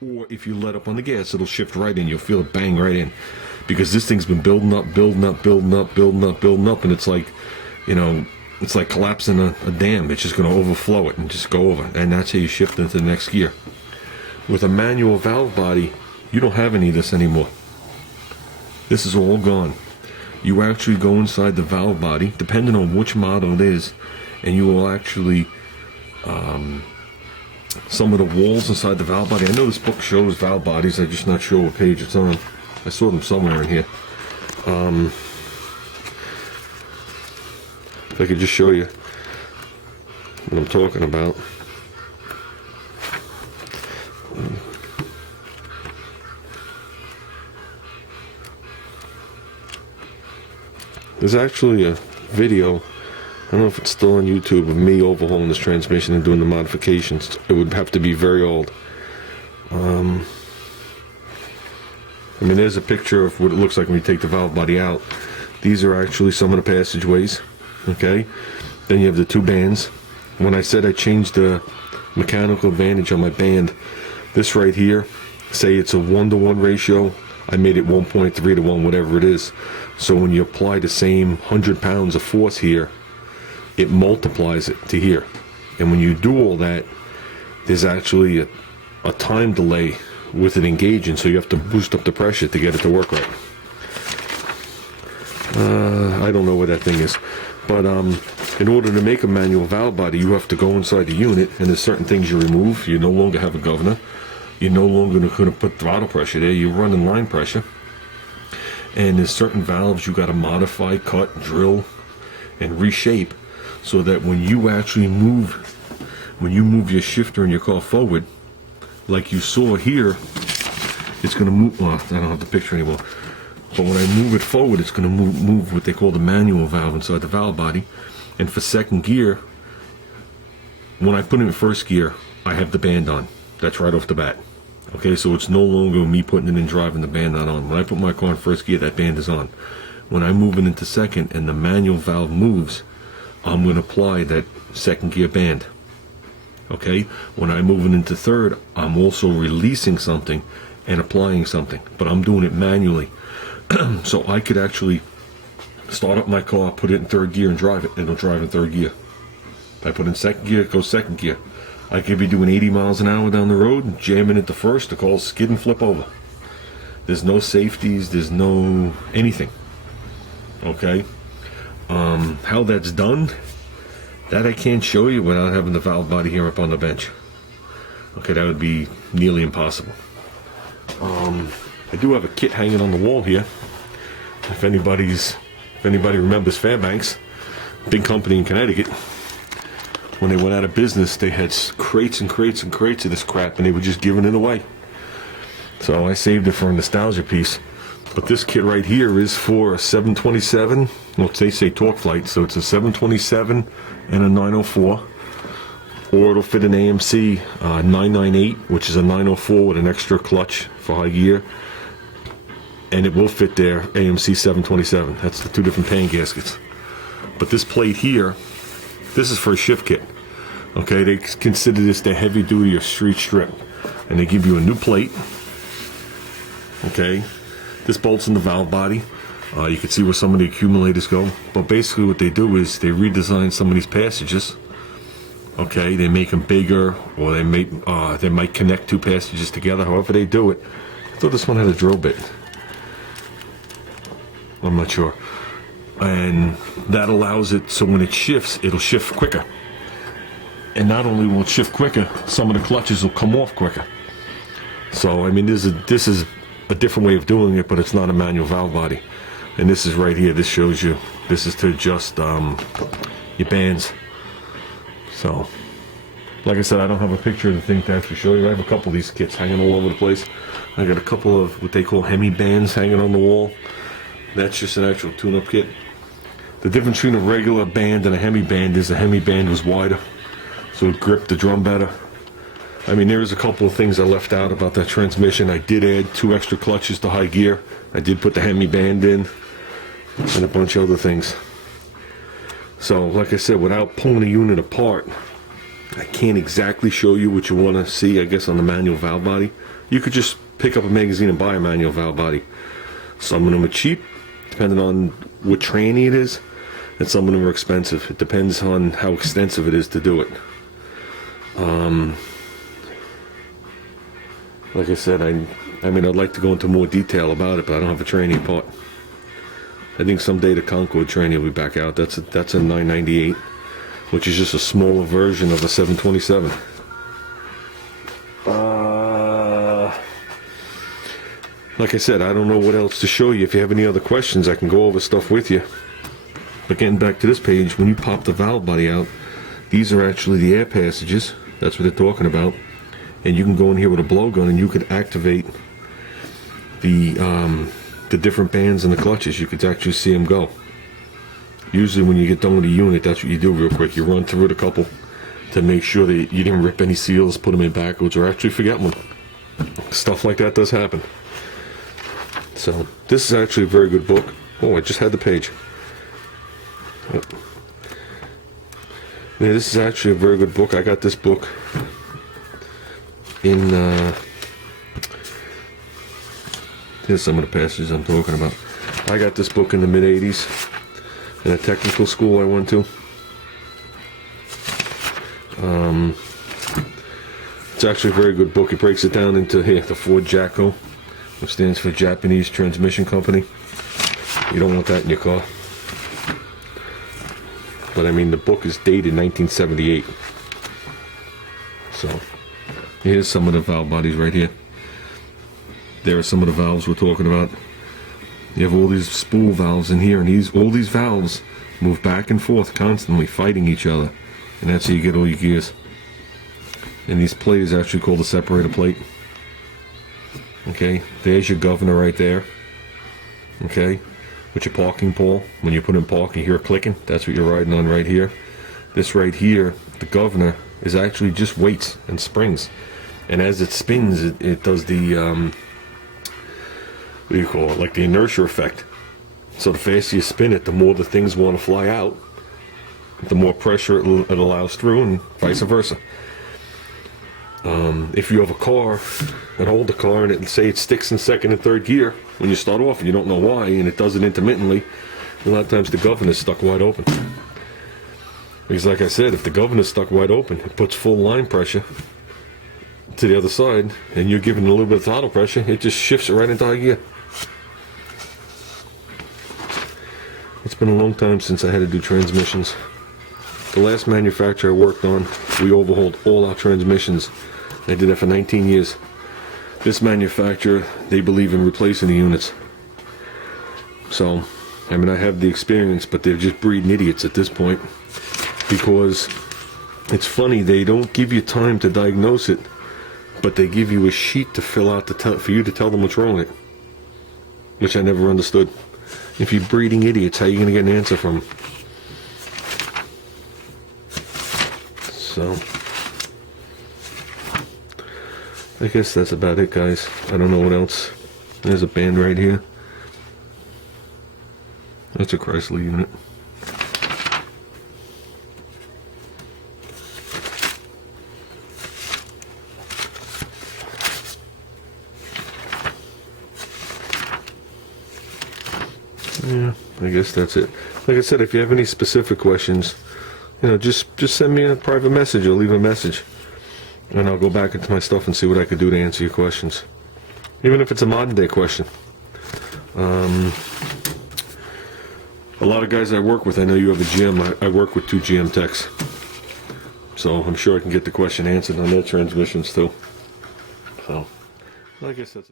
Or if you let up on the gas, it'll shift right in. You'll feel it bang right in. Because this thing's been building up, and it's like, you know, it's like collapsing a dam. It's just going to overflow it and just go over. And that's how you shift into the next gear. With a manual valve body, you don't have any of this anymore. This is all gone. You actually go inside the valve body, depending on which model it is, and you will actually, some of the walls inside the valve body. I know this book shows valve bodies, I'm just not sure what page it's on. I saw them somewhere in here. If I could just show you what I'm talking about. There's actually a video, I don't know if it's still on YouTube, of me overhauling this transmission and doing the modifications. It would have to be very old. I mean, there's a picture of what it looks like when you take the valve body out. These are actually some of the passageways, okay? Then you have the two bands. When I said I changed the mechanical advantage on my band, this right here, say it's a 1-to-1 ratio, I made it 1.3 to 1, whatever it is. So when you apply the same 100 pounds of force here, it multiplies it to here. And when you do all that, there's actually a time delay with it engaging, so you have to boost up the pressure to get it to work right. I don't know where that thing is. But in order to make a manual valve body, you have to go inside the unit, and there's certain things you remove. You no longer have a governor. You're no longer going to put throttle pressure there. You're running line pressure. And there's certain valves you got to modify, cut, drill, and reshape so that when you actually move your shifter in your car forward, like you saw here, it's going to move. Well, I don't have the picture anymore. But when I move it forward, it's going to move what they call the manual valve inside the valve body. And for second gear, when I put it in first gear, I have the band on. That's right off the bat. Okay, so it's no longer me putting it in drive and the band not on. When I put my car in first gear, that band is on. When I move it into second and the manual valve moves, I'm going to apply that second gear band. Okay, when I move it into third, I'm also releasing something and applying something, but I'm doing it manually. So I could actually start up my car, put it in third gear and drive it, and it'll drive in third gear. If I put it in second gear, it goes second gear. I could be doing 80 miles an hour down the road, jamming into first, the call skid and flip over. There's no safeties, there's no anything. Okay? How that's done, that I can't show you without having the valve body here up on the bench. Okay, that would be nearly impossible. I do have a kit hanging on the wall here. If anybody remembers Fairbanks, big company in Connecticut, when they went out of business, they had crates and crates and crates of this crap, and they were just giving it away. So I saved it for a nostalgia piece. But this kit right here is for a 727. Well, they say Torque Flight, so it's a 727 and a 904. Or it'll fit an AMC 998, which is a 904 with an extra clutch for high gear. And it will fit their AMC 727. That's the two different pan gaskets. But this plate here, this is for a shift kit. Okay, they consider this the heavy duty or street strip. And they give you a new plate. Okay, this bolts in the valve body. You can see where some of the accumulators go. But basically what they do is they redesign some of these passages. Okay, they make them bigger, or they might connect two passages together. However they do it. I thought this one had a drill bit. I'm not sure. And that allows it so when it shifts, it'll shift quicker. And not only will it shift quicker, some of the clutches will come off quicker. So I mean, this is a different way of doing it, but it's not a manual valve body. And this is right here. This shows you. This is to adjust your bands. So, like I said, I don't have a picture of the thing to actually show you. I have a couple of these kits hanging all over the place. I got a couple of what they call Hemi bands hanging on the wall. That's just an actual tune-up kit. The difference between a regular band and a Hemi band is the Hemi band was wider, so it gripped the drum better. I mean, there is a couple of things I left out about that transmission. I did add 2 extra clutches to high gear. I did put the Hemi band in, and a bunch of other things. So, like I said, without pulling a unit apart, I can't exactly show you what you want to see, I guess, on the manual valve body. You could just pick up a magazine and buy a manual valve body. Some of them are cheap, depending on what tranny it is, and some of them are expensive. It depends on how extensive it is to do it. Like I said, I mean, I'd like to go into more detail about it, but I don't have a tranny part. I think someday the Concord tranny will be back out. That's a 998, which is just a smaller version of a 727. Like I said, I don't know what else to show you. If you have any other questions, I can go over stuff with you. But getting back to this page, when you pop the valve body out, these are actually the air passages. That's what they're talking about. And you can go in here with a blowgun and you could activate the different bands and the clutches. You could actually see them go. Usually when you get done with a unit, that's what you do real quick. You run through it a couple to make sure that you didn't rip any seals, put them in backwards, or actually forget one. Stuff like that does happen. So this is actually a very good book. Oh, I just had the page. Yep. Yeah, this is actually a very good book. I got this book in here's some of the passages I'm talking about. I got this book in the mid-80s in a technical school I went to. It's actually a very good book. It breaks it down into here, the Ford Jacko, which stands for Japanese Transmission Company. You don't want that in your car. But I mean, the book is dated 1978. So here's some of the valve bodies right here. There are some of the valves we're talking about. You have all these spool valves in here, and all these valves move back and forth constantly, fighting each other, and that's how you get all your gears. And these plate is actually called a separator plate. Okay, there's your governor right there. Okay, with your parking pole. When you put in park, you hear it clicking. That's what you're riding on right here. This right here, the governor, is actually just weights and springs. And as it spins, it does the, what do you call it, like the inertia effect. So the faster you spin it, the more the things want to fly out, the more pressure it allows through, and vice versa. If you have a car, an older car, and say it sticks in second and third gear when you start off and you don't know why, and it does it intermittently, a lot of times the governor's stuck wide open. Because like I said, if the governor's stuck wide open, it puts full line pressure to the other side, and you're giving it a little bit of throttle pressure, it just shifts it right into high gear. It's been a long time since I had to do transmissions. The last manufacturer I worked on, we overhauled all our transmissions. I did that for 19 years. This manufacturer, they believe in replacing the units. So, I mean, I have the experience, but they're just breeding idiots at this point. Because it's funny, they don't give you time to diagnose it, but they give you a sheet to fill out for you to tell them what's wrong with it. Which I never understood. If you're breeding idiots, how are you going to get an answer from them? So, I guess that's about it, guys. I don't know what else. There's a band right here. That's a Chrysler unit. Yeah, I guess that's it. Like I said, if you have any specific questions, you know, just send me a private message or leave a message, and I'll go back into my stuff and see what I could do to answer your questions, even if it's a modern day question. A lot of guys I work with, I know you have a GM. I work with 2 GM techs, so I'm sure I can get the question answered on their transmissions too. So, I guess that's